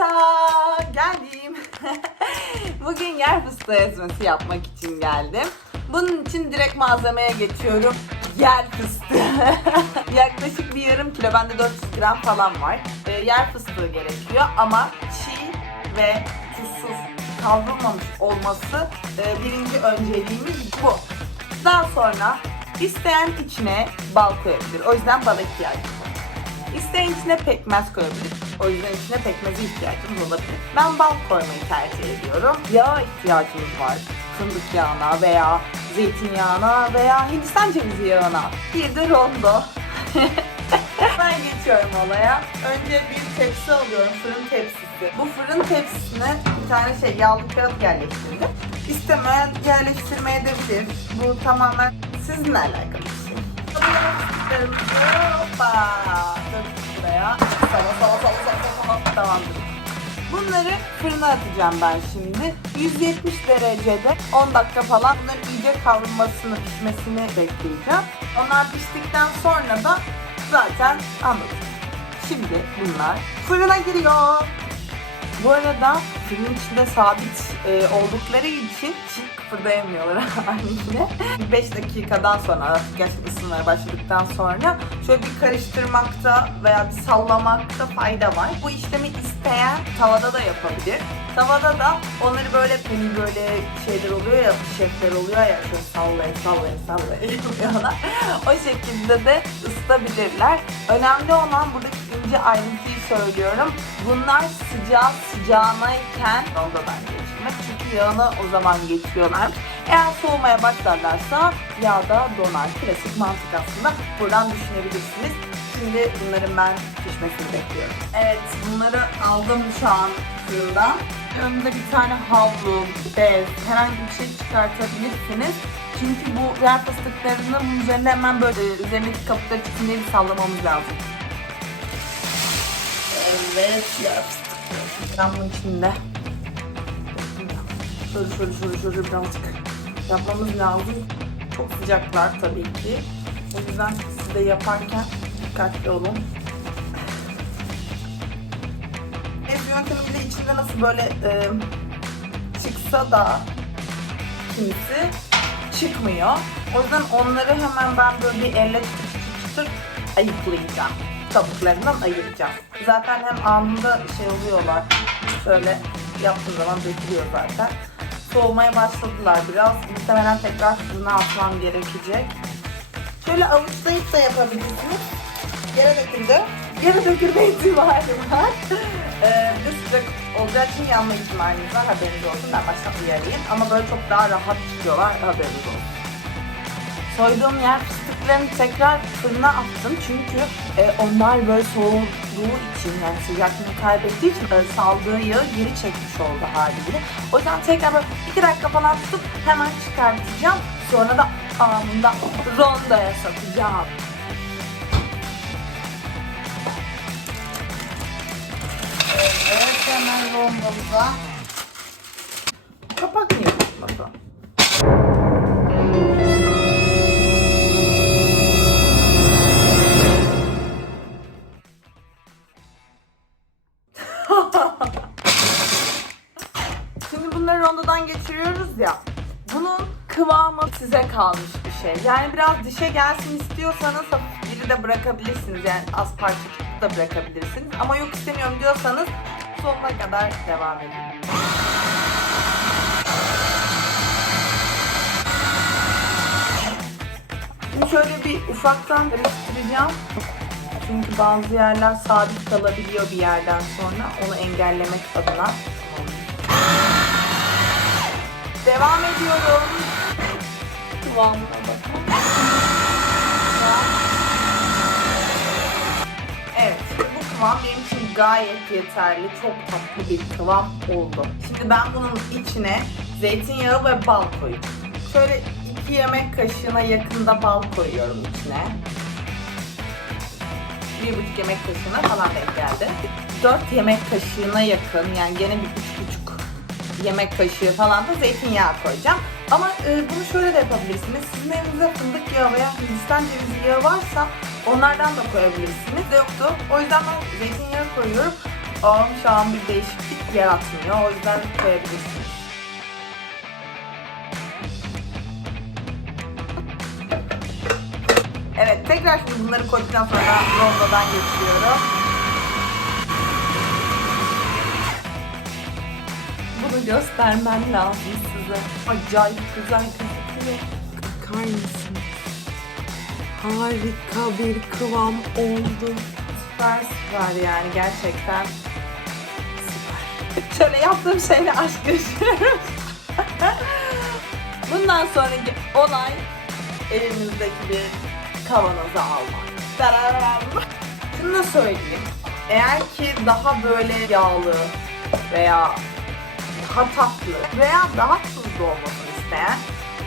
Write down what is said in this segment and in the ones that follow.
Tata geldim. Bugün yer fıstığı ezmesi yapmak için geldim. Bunun için direkt malzemeye geçiyorum. Yer fıstığı. Yaklaşık bir yarım kilo, bende 400 gram falan var. Ee, yer fıstığı gerekiyor ama çiğ ve tuzsuz kavrulmamış olması e, birinci önceliğimiz bu. Daha sonra isteyen içine bal koyabilir. O yüzden bala ihtiyacım var. İsteyen içine pekmez koyabilir. O yüzden içine pekmeze ihtiyacımız olabilir. Ben bal koymayı tercih ediyorum. Yağ ihtiyacımız var. Fındık yağına veya zeytinyağına veya Hindistan cevizi yağına. Bir de rondo. ben geçiyorum olaya. Önce bir tepsi alıyorum, fırın tepsisi. Bu fırın tepsisine bir tane şey yağlı kağıt yerleştirdim. İstemeyen yerleştirmeye de bilir. Bu tamamen sizinle alakalı. Bunları fırına atacağım ben şimdi. 170 derecede 10 dakika falan bunların iyice kavrulmasını, pişmesini bekleyeceğim. Onlar piştikten sonra da zaten anlatacağım. Şimdi bunlar fırına giriyor. Bu arada filmin içinde sabit e, oldukları için hiç kıpırdayamıyorlar haline. 5 dakikadan sonra artık gerçekten ısınmaya başladıktan sonra şöyle bir karıştırmakta veya bir sallamakta fayda var. Bu işlemi isteyen tavada da yapabilir. Tavada da onları böyle hani böyle şeyler oluyor ya şefler oluyor ya şöyle sallaya sallaya sallaya yapıyorlar. o şekilde de ısıtabilirler. Önemli olan buradaki ince ayrıntıyı söylüyorum. Bunlar sıcağı sıcağınayken rondodan geçirmek. Çünkü yağını o zaman geçiriyorlar. Eğer soğumaya başlarlarsa yağda donar. Klasik mantık aslında. Buradan düşünebilirsiniz. Şimdi bunların ben pişmesini bekliyorum. Evet bunları aldım şu an fırından. Önümde bir tane havlu, bez, herhangi bir şey çıkartabilirsiniz. Çünkü bu yer fıstıklarını bunun üzerine hemen böyle üzerindeki kabukları çıksın diye bir sallamamız lazım. Evet yer fıstıkları. Bunun içinde. Şöyle şöyle şöyle şöyle birazcık yapmamız lazım. Çok sıcaklar tabii ki. O yüzden siz de yaparken dikkatli olun. Ez yöntemiyle içinde nasıl böyle e, çıksa da kimisi çıkmıyor. O yüzden onları hemen ben böyle bir elle çıtır ayıklayacağım. Kabuklarından ayıracağım. Zaten hem anında şey oluyorlar. Şöyle yaptığım zaman dökülüyor zaten. Soğumaya başladılar biraz. Muhtemelen tekrar fırına atmam gerekecek. Şöyle avuçlayıp da yapabilirsiniz. Yere döküldü. Yere dökülme ihtimali var. ee, bir sıcak olacağı için yanma ihtimaliniz var. Haberiniz olsun. Ben baştan uyarayım. Ama böyle çok daha rahat çıkıyorlar. Haberiniz olsun. Soyduğum yer fıstıklarını tekrar fırına attım. Çünkü e, onlar böyle soğuduğu için yani sıcaklığını kaybettiği için e, saldığı yağı geri çekmiş oldu haliyle. O yüzden tekrar böyle 2 dakika falan tutup hemen çıkartacağım. Sonra da anında rondoya satacağım. Evet hemen rondomuza. Rondodan geçiriyoruz ya. Bunun kıvamı size kalmış bir şey. Yani biraz dişe gelsin istiyorsanız hafif de bırakabilirsiniz. Yani az parçacık da bırakabilirsiniz. Ama yok istemiyorum diyorsanız sonuna kadar devam edin. Şimdi şöyle bir ufaktan karıştıracağım. Çünkü bazı yerler sabit kalabiliyor bir yerden sonra. Onu engellemek adına. Devam ediyorum. Kıvamına bakın. Evet, bu kıvam benim için gayet yeterli. Çok tatlı bir kıvam oldu. Şimdi ben bunun içine zeytinyağı ve bal koyacağım. Şöyle iki yemek kaşığına yakında bal koyuyorum içine. Bir buçuk yemek kaşığına falan denk geldi. Dört yemek kaşığına yakın yani gene bir üç buçuk yemek kaşığı falan da zeytinyağı koyacağım. Ama e, bunu şöyle de yapabilirsiniz. Sizin evinizde fındık yağı veya Hindistan cevizi yağı varsa onlardan da koyabilirsiniz. De yoktu. O yüzden ben zeytinyağı koyuyorum. Ağım şu an bir değişiklik yaratmıyor. O yüzden koyabilirsiniz. Evet tekrar şimdi bunları koyduktan sonra rondodan geçiyorum. Bunu göstermem lazım size. Acayip güzel gözüküyor. Bakar mısınız? Harika bir kıvam oldu. Süper süper yani gerçekten süper. Şöyle yaptığım şeyle aşk yaşıyorum. Bundan sonraki olay elimizdeki bir kavanoza almak. Şunu da söyleyeyim. Eğer ki daha böyle yağlı veya daha tatlı veya daha tuzlu olmasını isteyen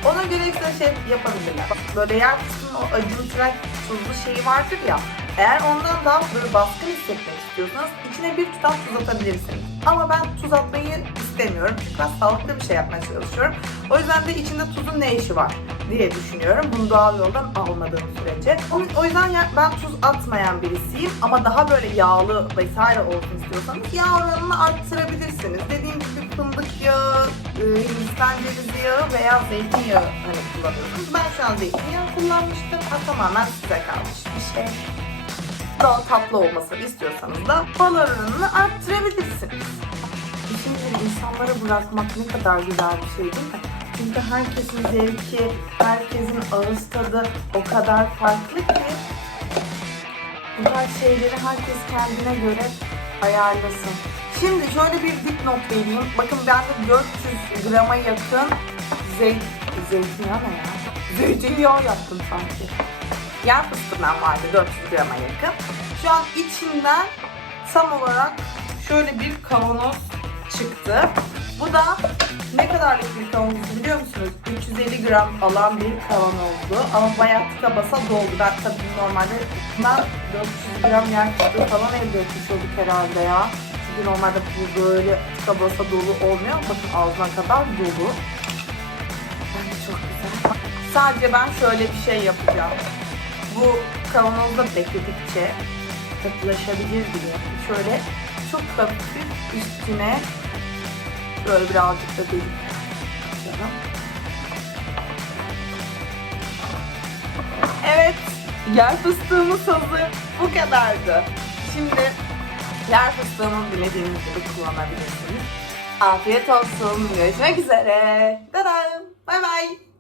ona göre ekstra şey yapabilirler. Böyle yer kısmının o acımtırak tuzlu şeyi vardır ya eğer ondan daha böyle baskın hissetmek istiyorsanız içine bir tutam tuz atabilirsiniz. Ama ben tuz atmayı istemiyorum. Çünkü ben sağlıklı bir şey yapmaya çalışıyorum. O yüzden de içinde tuzun ne işi var diye düşünüyorum. Bunu doğal yoldan almadığım sürece. O, yüzden ben tuz atmayan birisiyim. Ama daha böyle yağlı vesaire olsun istiyorsanız yağ oranını arttırabilirsiniz. Dediğim gibi fındık yağı, e, hindistan cevizi yağı veya zeytinyağı hani kullanıyorsunuz. Ben şu an zeytinyağı kullanmıştım. Ha, tamamen size kalmış bir şey daha tatlı olmasını istiyorsanız da bal oranını arttırabilirsiniz. Bir insanlara bırakmak ne kadar güzel bir şey değil mi? Çünkü herkesin zevki, herkesin ağız tadı o kadar farklı ki bu tarz şeyleri herkes kendine göre ayarlasın. Şimdi şöyle bir dipnot vereyim. Bakın ben de 400 grama yakın zeyt, zeytinyağı ne ya? Zeytinyağı yaptım sanki yer fıstığından vardı 400 grama yakın. Şu an içinden tam olarak şöyle bir kavanoz çıktı. Bu da ne kadarlık bir kavanozdu biliyor musunuz? 350 gram alan bir kavanozdu. Ama bayağı tıka basa doldu. Ben tabii normalde ben 400 gram yer fıstığı falan elde etmiş olduk herhalde ya. Çünkü normalde bu böyle tıka basa dolu olmuyor. Bakın ağzına kadar dolu. Bence çok güzel. Sadece ben şöyle bir şey yapacağım bu kavanozda bekledikçe katılaşabilir diye şöyle çok hafif üstüne böyle birazcık da delik yapacağım. Evet, yer fıstığımız hazır. Bu kadardı. Şimdi yer fıstığını dilediğiniz gibi kullanabilirsiniz. Afiyet olsun. Görüşmek üzere. Dadan. Bay bay.